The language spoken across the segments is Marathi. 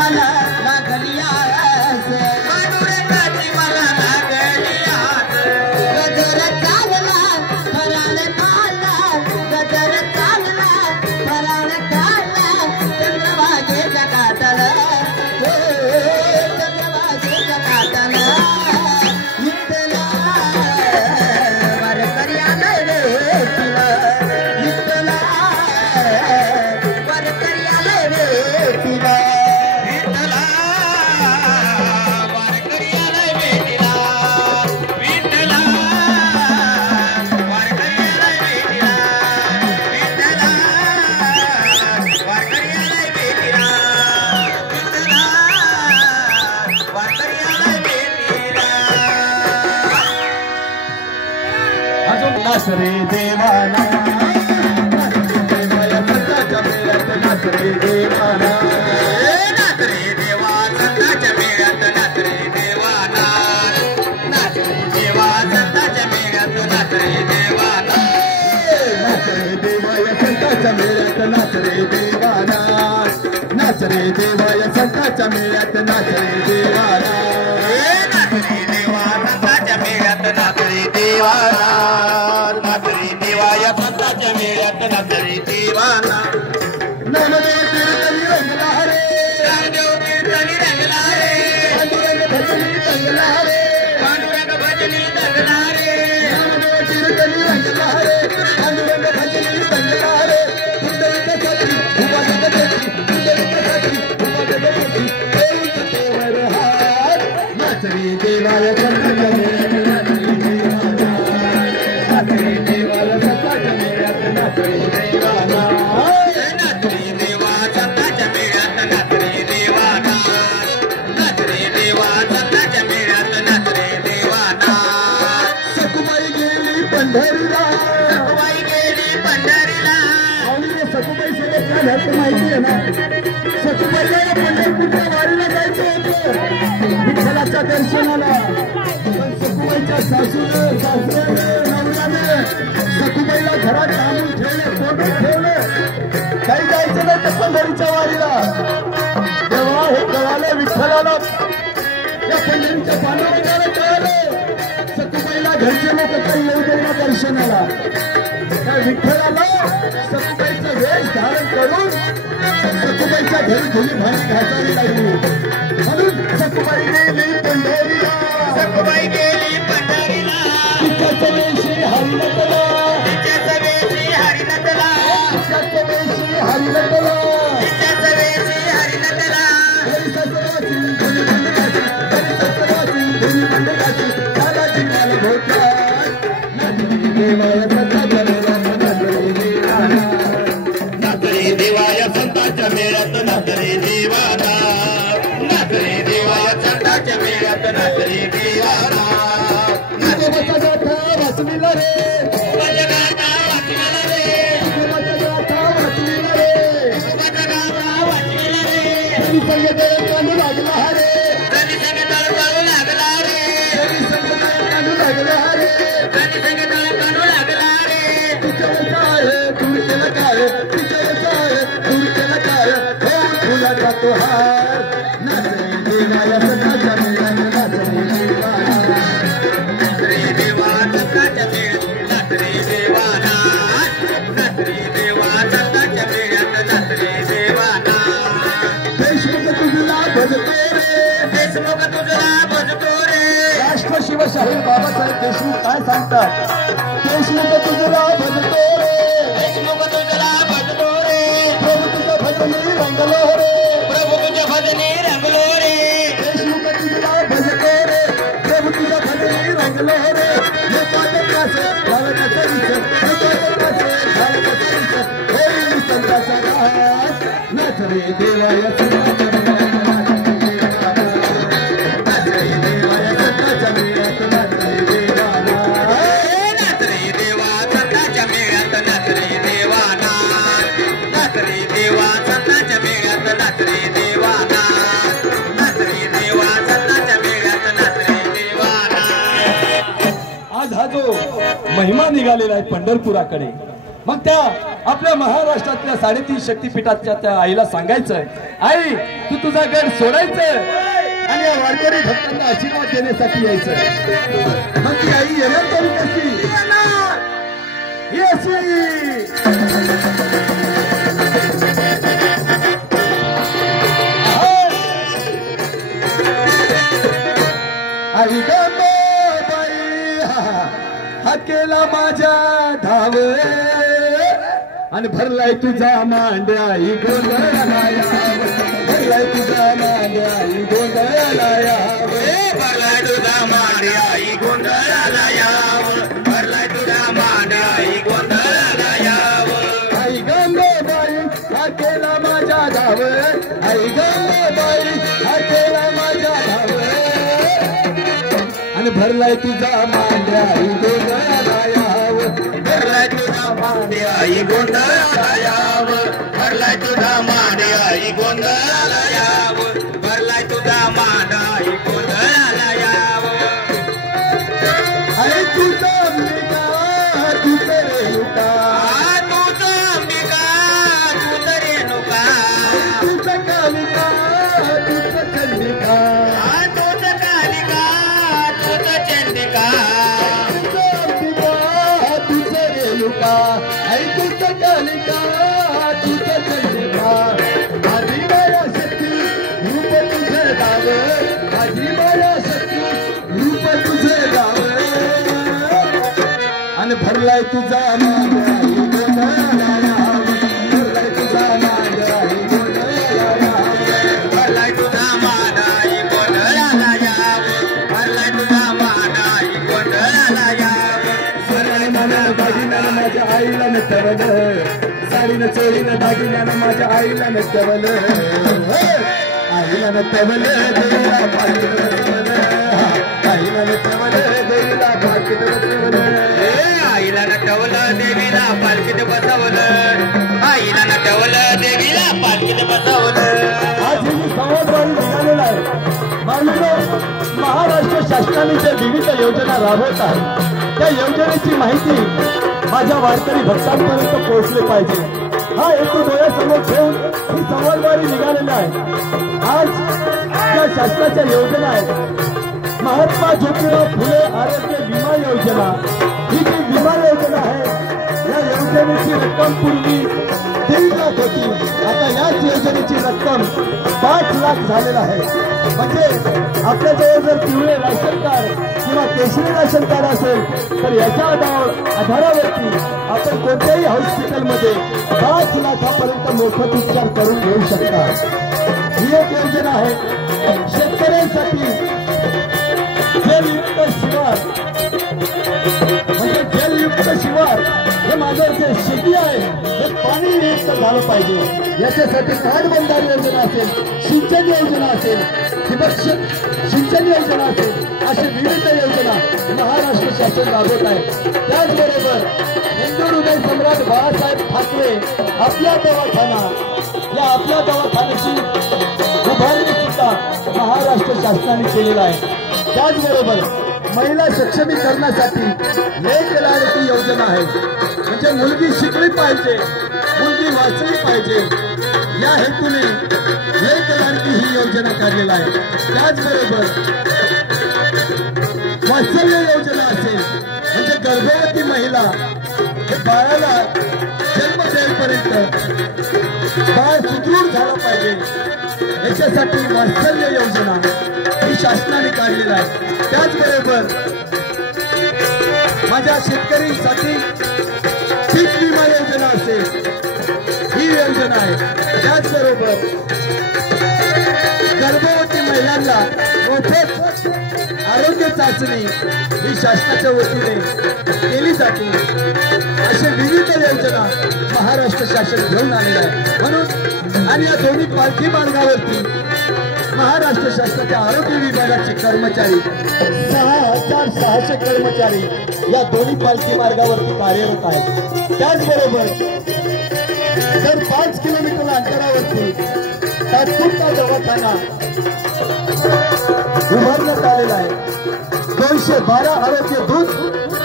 मला लागलियास पांडुरंगाची मला लागलियास गजर चालला फराळ खाल्ला गजर चालला फराळ खाल्ला चंद्रभागेच्या काठाला चंद्रभागेच्या काठाला विठ्ठला वारकरी आला रे तुला विठ्ठला वारकरी आला रे तुला विठ्ठला वारकरी आला रे तुला विठ्ठला वारकरी आला रे तुला विठ्ठला वारकरी आला रे तुला विठ्ठला वारकरी आला रे तुला अजून नाच रे देवाना नाच रे देवाना नाच रे देवा संताच्या मेळ्यात नाच रे देवाना नाच रे देवा संताच्या मेळ्यात नाच रे देवाना नाच रे देवा या संताच्या मेळ्यात नाच रे देवाना नाच रे देवा या संताच्या मेळ्यात नाच रे देवाना नाच रे देवा संताच्या मेळ्यात नाच रे देवाना नाच रे देवा या संताच्या मेळ्यात नाच रे देवाना नामदेव कीर्तनी रंगला रे नामदेव कीर्तनी रंगला रे पांडुरंग भजनी रंगला रे पांडुरंग भजनी रंगला रे नामदेव कीर्तनी रंगला रे पांडुरंग भजनी रंगला रे पुंडलिकासाठी उभा जगदेवी पुंडलिकासाठी उभा जगदेवी देवीचा देवर हात नाच रे देवाय संताच्या मेळ्यात नाच रे देवाना नाच रे देवाय संताच्या मेळ्यात नाच रे देवाना नाच रे देवा संताच्या मेळ्यात नाच रे देवाना नाच रे देवा संताच्या मेळ्यात नाच रे देवाना सखुबाई गेली पंढरीला सखुबाई गेली पंढरीला आणि सखुबाई सगळं काय झालं माहिती आहे ना सखुबाईला पंढरपूरच्या वारीला जायचं होतं विठ्ठलाच्या दर्शनाला पण सखुबाईच्या सासूने सासऱ्याने नवऱ्याने सखुबाईला घरात आणून ठेवलं कोंडून ठेवलं काही जायचं नाही तर पंढरीच्या वारीला तेव्हा हे कळालं विठ्ठलाला या पंढरीच्या पांडुरंगाला कळालं सखुबाईला घरचे लोक काही येऊ देईना दर्शनाला त्या विठ्ठलाला सखुबाईचा वेश धारण करून सखुबाईच्या घरी धुली भारी घासावी लागली म्हणून सखुबाई गेली पंढरीला सखुबाई गेली पंढरीला तिच्याचं वेशी हरिनटला तिच्याचं वेशी हरिनटला तिच्याचं वेशी हरिनटला तिच्याचं वेशी हरिनटला हरी ससराची धुली बंडकाची हरी ससराची धुली बंडकाची दादाची माल भोटा नाच रे देवाय संताच्या मेळ्यात नाच रे देवाना नाच रे देवाय संताच्या मेळ्यात नाच रे देवाना नाच रे देवाय संताच्या मेळ्यात नाच रे देवाना नाच गाथा वाचविला रे गाथा वाचविला रे गाथा वाचविला रे गाथा वाचविला रे धनी संगत कानू लागला रे धनी संगत कानू लागला रे धनी संगत कानू लागला रे धनी संगत कानू लागला रे तुझ्या काय दूर केला काय तुझ्या काय दूर केला काय हो तुला जातो हार नाच रे देवाया संताच्या मेळ्यात नाच रे देवाना नाच रे देवा संताच्या मेळ्यात नाच रे देवाना नाच रे देवा संताच्या मेळ्यात नाच रे देवाना देशमुख तुझला भजतो रे देशमुख तुझला भजतो रे राष्ट्र शिवशाहीर बाबासाहेब देशमुख काय सांगतात देशमुख तुझला भजतो रे देशमुख तुझला भजतो रे प्रभू तुझ्या भजनी रंगलो रे प्रभू तुझ्या भजनी रंगलो रे देशमुख तुझला भजतो रे प्रभू तुझ्या भजनी रंगलो रे हे पादकाचे झालं कसं विसर हे पादकाचे झालं कसं विसर होईल संताचा रास नाच रे देवाय संताच्या मेळ्यात नाच रे देवाय संताच्या मेळ्यात नाच रे देवाना नाच रे देवा संताच्या मेळ्यात नाच रे देवाना नाच रे देवा संताच्या मेळ्यात नाच रे देवाना नाच रे देवा संताच्या मेळ्यात नाच रे देवाना आज हा जो महिमा निघालेला आहे पंढरपुराकडे मग त्या आपल्या महाराष्ट्रातल्या 3.5 शक्तिपीठाच्या त्या आईला सांगायचंय आई तू तुझा गड सोडायचं आणि या वारकरी भक्तांना आशीर्वाद देण्यासाठी यायचं. मग ती आई येणार तरी कशी? ही अशी आई गंगाबाई हा केला माझ्या धाव आणि भरलाय तुझा मांड्या आई गोंधळाला यावं. भरलाय तुझा मांड्या आई गोंधळाला यावं. भरलाय तुझा मांड्या आई गोंधळाला यावं. भरलाय तुझा मांड्या आई गोंधळाला यावं. आई गंगाबाई हा केला माझ्या धाव. आई गंगाबाई हा केला माझ्या धाव आणि भरलाय तुझा मांड्या आई गोंधळाला यावं. भरलाय तुझा मांड्या आई गोंधळाला यावं. भरलाय तुझा मांड्या आई गोंधळाला यावं. भरलाय तुझा मांड्या आई गोंधळाला यावं. आई तुझा अंबिका तुझं रेणुका. तुझं अंबिका तुझं रेणुका. तुझं कालिका तुझं चंडिका. तुझं कालिका तुझं चंडिका. आई तुझं कालिका तुझं चंडिका. माझी माया शक्ती रूप तुझे गाव. माझी माया शक्ती रूप तुझे गाव आणि भरलाय तुझा मांड्या आई गोंधळाला यावं. भरलाय तुझा मांड्या आई गोंधळाला यावं. भरलाय तुझा मांड्या आई गोंधळाला यावं. भरलाय तुझा मांड्या आई गोंधळाला यावं. दागिन्यानं माझ्या आईला नटवलं. साडीनं चोरीनं दागिन्यानं माझ्या आईला नटवलं. आईला नटवलं देवीला पाकीट बसवलं. आईला नटवलं देवीला पाकीट बसवलं. आईला नटवलं देवीला पालखीत बसवलं. आईला नटवलं देवीला पालखीत बसवलं. आज ही संवादवारी निघालेला आहे. मानव महाराष्ट्र शासनाने ज्या विविध योजना राबवत आहे त्या योजनेची माहिती माझ्या वारकरी भक्तांपर्यंत पोहोचली पाहिजे. हा हेतू डोळ्यासमोर ठेवून ही संवादवारी निघालेली आहे. आज ज्या शासनाच्या योजना आहेत महात्मा ज्योतिराव फुले आरोग्य विमा योजना. ही जी विमा योजना आहे या योजनेची रक्कम पूर्वी 3 लाख होती. आता याच योजनेची रक्कम 5 लाख झालेला आहे. म्हणजे आपल्याजवळ जर पिवळे राशन कार्ड किंवा केशरी राशन कार्ड असेल तर याच्या आधारावरती आपण कोणत्याही हॉस्पिटलमध्ये 5 लाखापर्यंत मोफत उपचार करून घेऊ शकता. ही एक योजना आहे. शेतकऱ्यांसाठी जलयुक्त शिवार म्हणजे जलयुक्त शिवार हे माझं जे शेती आहे हे पाणीयुक्त झालं पाहिजे. याच्यासाठी पाटबंधारे योजना असेल, सिंचन योजना असेल, ठिबक सिंचन योजना असेल, अशी विविध योजना महाराष्ट्र शासन राबवत आहे. त्याचबरोबर हिंदू हृदय सम्राट बाळासाहेब ठाकरे आपल्या दवाखाना या आपल्या दवाखान्याची उभारणी सुद्धा महाराष्ट्र शासनाने केलेला आहे. त्याचबरोबर महिला सक्षमीकरणासाठी लेक लाडकी योजना आहे. म्हणजे मुलगी शिकली पाहिजे, मुलगी वाचली पाहिजे या हेतूने लेक लाडकी ही योजना काढलेला आहे. त्याचबरोबर वात्सल्य योजना असेल म्हणजे गर्भवती महिला हे बाळाला जन्म देईपर्यंत बाळ सुदृढ झालं पाहिजे याच्यासाठी वात्सल्य योजना ही शासनाने काढलेला आहे. त्याचबरोबर माझ्या शेतकरीसाठी पीक विमा योजना असेल ही योजना आहे. त्याचबरोबर गर्भवती महिलांना मोफत आरोग्य चाचणी ही शासनाच्या वतीने केली जाते. असे विविध योजना महाराष्ट्र शासन घेऊन आलेलं आहे. म्हणून आणि या दोन्ही पालखी मार्गावरती महाराष्ट्र शासनाच्या आरोग्य विभागाचे कर्मचारी 6,600 कर्मचारी या दोन्ही पालखी मार्गावरती कार्यरत आहेत. त्याचबरोबर दर 5 किलोमीटर अंतरावरती तात्पुरता दवाखाना उभारण्यात आलेला आहे. 212 आरोग्य दूत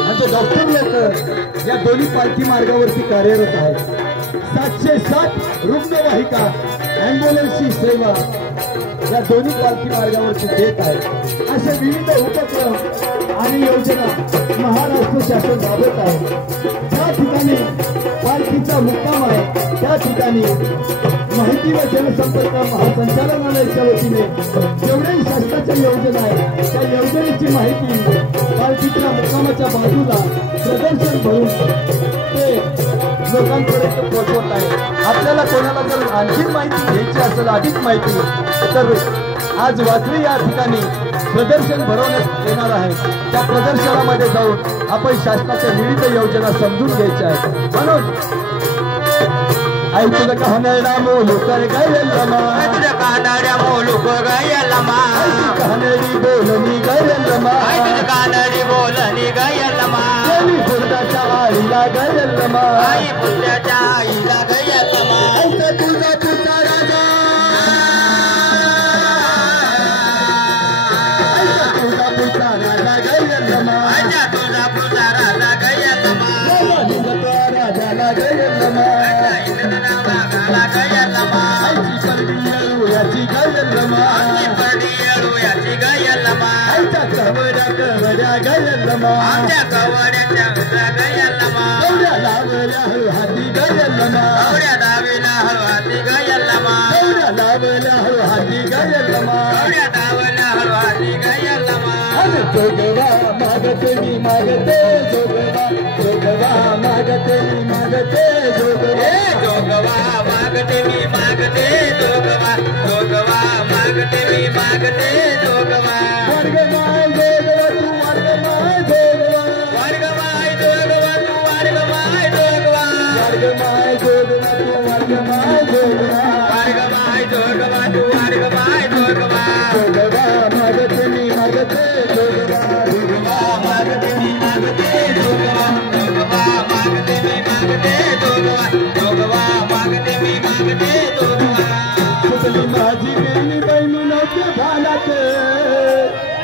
म्हणजे डॉक्टर लोक या दोन्ही पालखी मार्गावरती कार्यरत आहेत. 707 रुग्णवाहिका ॲम्ब्युलन्सची सेवा या दोन्ही पालखी मार्गावरती देत आहे. असे विविध उपक्रम आणि योजना महाराष्ट्र शासन राबवत आहे. ज्या ठिकाणी पालखीचा मुक्काम आहे त्या ठिकाणी माहिती व जनसंपर्क महासंचालनालयाच्या वतीने जेवढ्याही शासनाच्या योजना आहे त्या योजनेची माहिती पालखीच्या मुक्कामाच्या बाजूला प्रदर्शन भरून ते लोकांपर्यंत पोहोचवत आहे. आपल्याला कोणाला जर आणखी माहिती घ्यायची असेल, अधिक माहिती, तर आज वाजवी या ठिकाणी प्रदर्शन भरवण्यात येणार आहे. त्या प्रदर्शनामध्ये जाऊन आपण शासनाच्या विविध योजना समजून घ्यायच्या आहेत. म्हणून ऐकलं कानडा मोलूक गयलमा, ऐकलं कानड्या मोलूक गयलमा, कानडी बोलणी गयलमा, ऐकलं कानडी बोलणी गयलमा, आई बुद्धाच्या आईला गयलमा, आई बुद्धाच्या आईला गयलमा, ऐका तुझा पुत्र राजा, ऐका तुझा पुत्र राजा गयलमा, ऐका तुझा पुत्र राजा गयलमा, राजाला गयलमा, इंद्रनामाला गयलमा, आईची परडी याची गयलमा, आमची परडी याची गयलमा, आईच्या कवड्या गयलमा, आमच्या कवड्याच्या गयलमा, एवढ्या लावल्या हाती गयलमा, कवड्या दाविला हळवाती गयलमा, एवढ्या लावल्या हाती गयलमा, कवड्या दावल्या हळवाती गयलमा, अरे जोगवा मागते मी मागते जोगवा, जोगवा मागते मी मागते जोगवा, जोगवा मागते मी मागते जोगवा, जोगवा मागते मी मागते जोगवा, वर्गमाय जोगवा तू वर्गमाय जोगवा, वर्गमाय जोगवा तू वर्गमाय जोगवा, वर्गमाय जोगवा तू वर्गमाय जोगवा, वर्गमाय जोगवा तू वर्गमाय जोगवा, जोगवा मागते मी मागते जोगवा, जोगवा मागते मी मागते जोगवा, जोगवा मागते मी मागते जोगवा, जोगवा मागते मी मागते जोगवा, सुतली माझी वेणी बहिणी नव्हते भानाचे,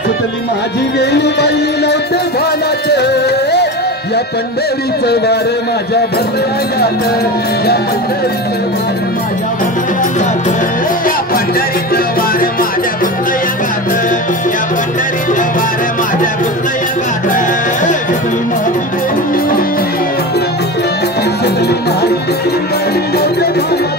सुतली माझी वेणी बहिणी नव्हते भानाचे, या पंढरीचं वार माझ्या भरल्या गात, या पंढरीचं वार माझ्या भरल्या गात, या पंढरीचं वार माझ्या गुंतया गात, या पंढरीचं वार माझ्या गुंतया गात, सुतली माझी वेणी, सुतली माझी वेणी बहिणी नव्हते भानाचे,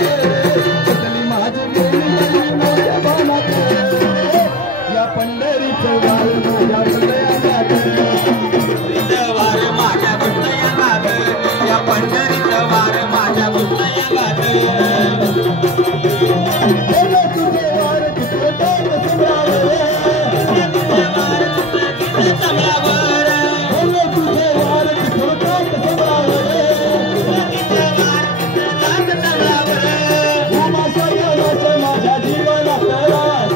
सुतली माझी वेणी बहिणी नव्हते भानाचे, या पंढरीचं वार माझ्या भरल्या गात, पंढरीचं वार माझ्या गुंतया गात, या पंढरीचं वार माझ्या गुंतया गात, तुझे वार तिथे ताक समरावरे, तुझे वार तिथे ताक समरावरे, उमाशा गावाचं माझ्या जीवनात रास,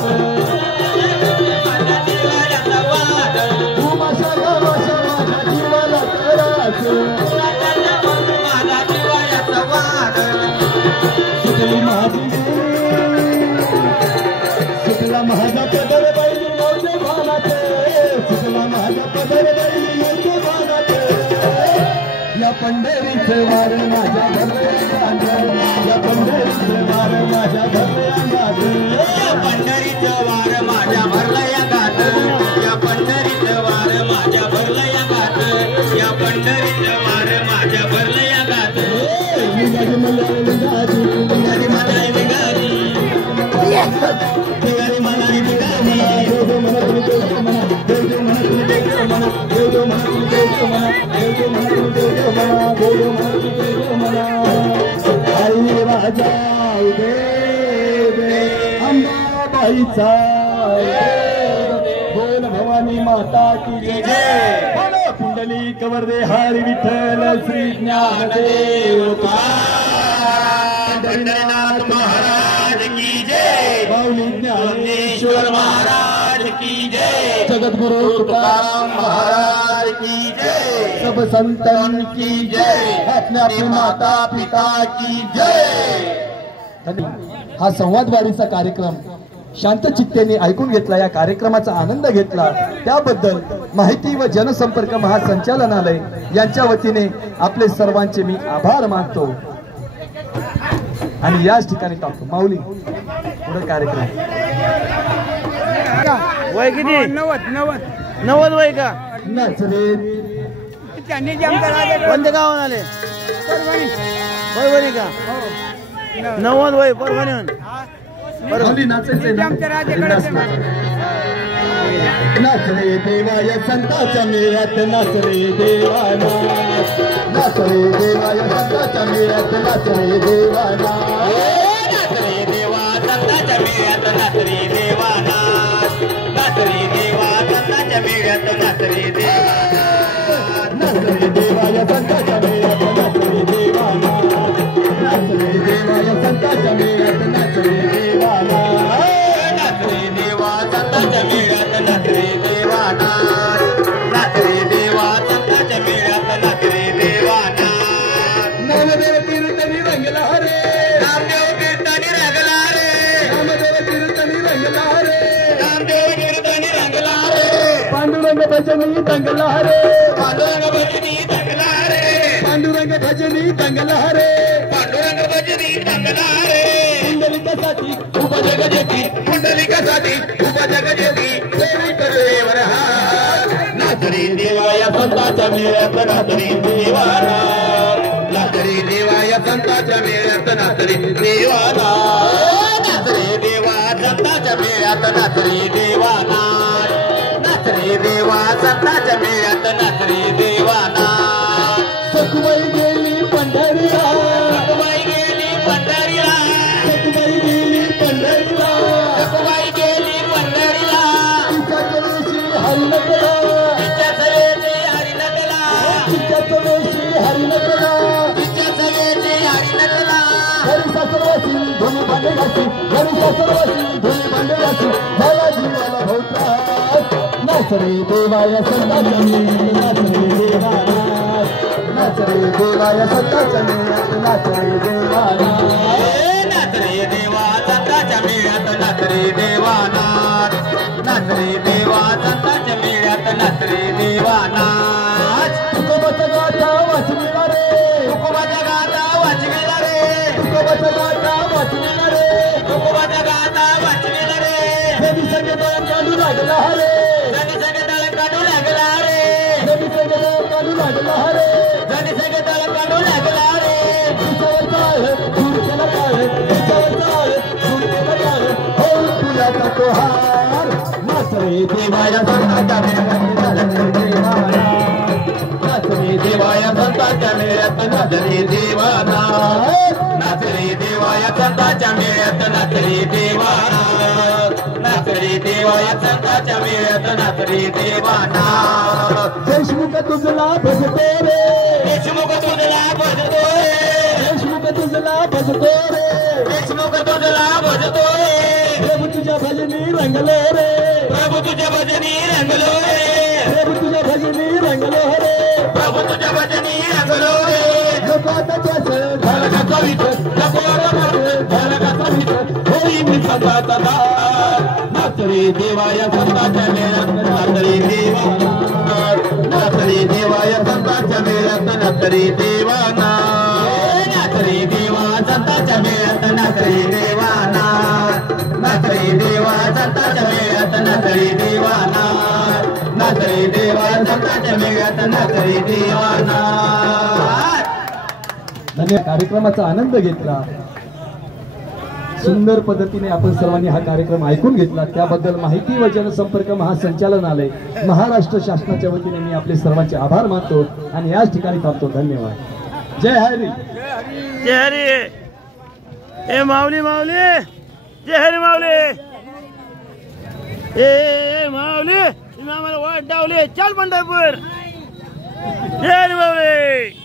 उमाशा गावाचं माझ्या जीवनात रास, सुतली माझी सुतला माझा पदर बैली नव्हते भानाचे, सुतला माझा पदर बैली नव्हते भानाचे, या पंढरीचं वार माझ्या भरल्या अंगात, या पंढरीचं वार माझ्या भरल्या अंगात, या पंढरीचं वार माझ्या भरलया गात, या पंढरीचं वार माझ्या भरलया गात, या पंढरीचं वार माझ्या भरलया गात, निघाली मला निघाली, निघाली मला निघाली, निघाली मला निघाली, देव म्हणा तुम्ही देव म्हणा, देव म्हणा तुम्ही देव म्हणा, देव म्हणा तुम्ही देव म्हणा, देव म्हणा तुम्ही देव म्हणा, देव म्हणा तुम्ही देव म्हणा, आई राजा देव अंबाबाईचा बोल भवानी माता की जय, बोल पुंडली कवरदे हरी विठ्ठल श्री ज्ञानदेव पंढरीनाथ महाराज की जय, माऊली ज्ञानेश्वर महाराज की जय, जगद्गुरु तुकाराम महाराज की जय, सब संतन की जय, अपने अपने माता पिता की जय. हा संवादवारीचा कार्यक्रम शांत चित्तेने ऐकून घेतला, या कार्यक्रमाचा आनंद घेतला त्याबद्दल माहिती व जनसंपर्क महासंचालनालय यांच्या वतीने आपले सर्वांचे मी आभार मानतो. आणि याच ठिकाणी टाकतो माऊली पुढे कार्यक्रम वय किती 90 वय का नाच रे कोणत्या गावात आले परभणी का 90 वय परभणीहून माऊली नाचायचंय ना नाच रे देवाय संताच्या मेळ्यात नाच रे देवाना नाच रे देवाय संताच्या मेळ्यात नाच रे देवाना नाच रे देवा संताच्या मेळ्यात नाच रे देवाना नाच रे देवा संताच्या मेळ्यात नाच रे देवाना नाच रे देवाय संताच्या मेळ्यात नाच रे देवाना नाच रे देवाय संताच्या मेळ्यात नाच रे देवाना नाच रे देवा संताच्या मेळ्यात नाच रे देवाना नाच रे देवा संताच्या मेळ्यात नाच रे देवाना नामदेव कीर्तनी रंगला रे नामदेव कीर्तनी रंगला रे नामदेव कीर्तनी रंगला रे नामदेव कीर्तनी रंगला रे पांडुरंग भजनी दंगला रे पांडुरंग भजनी दंगला रे पांडुरंग भजनी दंगला रे पांडुरंग भजनी दंगला रे पुंडलिकासाठी उप जगजेती पुंडलिकासाठी उप जगजेती देवी देवर नाच रे देवाया संताच्या मेळ्यात नाच रे देवाना नाच रे देवाया संताच्या मेळ्यात नाच रे देवाना नाच रे देवा संताच्या मेळ्यात नाच रे देवाना नाच रे देवा संताच्या मेळ्यात नाच रे देवाना सखुबाई गेली पंढरीला सखुबाई गेली पंढरीला सखुबाई गेली पंढरीला सखुबाई गेली पंढरीला तिच्या वेशी हरिनकला तिच्या सवेचे हरिनकला तिच्या वेशी हरिनकला तिच्या सवेचे हरिनकला हरी सासरवासी धुनी भांडे घासी हरी सासरवासी धुनी भांडे घासी झाला जीवाला भोवतास नाच रे देवाय संताच्या मेळ्यात नाच रे देवाना नाच रे देवाय संताच्या मेळ्यात नाच रे देवाना नाच रे देवा संताच्या मेळ्यात नाच रे देवाना नाच रे देवा संताच्या मेळ्यात नाच रे देवाना तुकोबाचा गाथा वाचविला रे तुकोबाच्या गाथा वाचविला रे तुकोबाचा गाथा वाचविला रे तुकोबाच्या गाथा वाचविला रे देवी संगीत काढू लागला रे जनी संगीताला काढू लागला रे देवी संगीत काढू लागला रे जनी संगीताला काढू लागला रे तुझ्यावरचा आहे दूर केला काय तुझ्यावरचा आहे दूर केला काय हो तुझ्याचा तो हार नाच रे देवाया संताच्या मेळ्यात नाच रे देवाना नाच रे देवाया संताच्या मेळ्यात नाच रे देवाना नाच रे देवाया संताच्या मेळ्यात नाच रे देवाना नाच रे देवाया संताच्या मेळ्यात नाच रे देवाना देशमुख तुझला भजतो रे देशमुख तुझला भजतो रे देशमुख तुझला भजतो रे देशमुख तुझला भजतो रे प्रभू तुझ्या भजनी रंगलो रे प्रभू तुझ्या भजनी रंगलो रे प्रभू तुझ्या भजनी रंगलो रे प्रभू तुझ्या भजनी रंगलो रे नको आता त्याचं झालं का कवित नको आता त्याचं झालं का कवित होई मी संताचा दार नाच रे देवाया संताच्या मेळ्यात नाच रे देवाना नाच रे देवाया संताच्या मेळ्यात नाच रे देवाना नाच रे देवा संताच्या मेळ्यात नाच रे देवाना नाच रे देवा संताच्या मेळ्यात नाच रे देवाना नाच रे देवा संताच्या मेळ्यात नाच रे देवाना धन्यवाद. कार्यक्रमाचा आनंद घेतला सुंदर पद्धतीने आपण सर्वांनी हा कार्यक्रम ऐकून घेतला त्याबद्दल माहिती व जनसंपर्क महासंचालनालय महाराष्ट्र शासनाच्या वतीने मी आपले सर्वांचे आभार मानतो आणि याच ठिकाणी थांबतो धन्यवाद जय हरी जय हरी ए माऊली माऊली जय हरी माऊली ए माऊली तुम्ही आम्हाला वाट डावली चल पंढरपूर जय हरी माऊली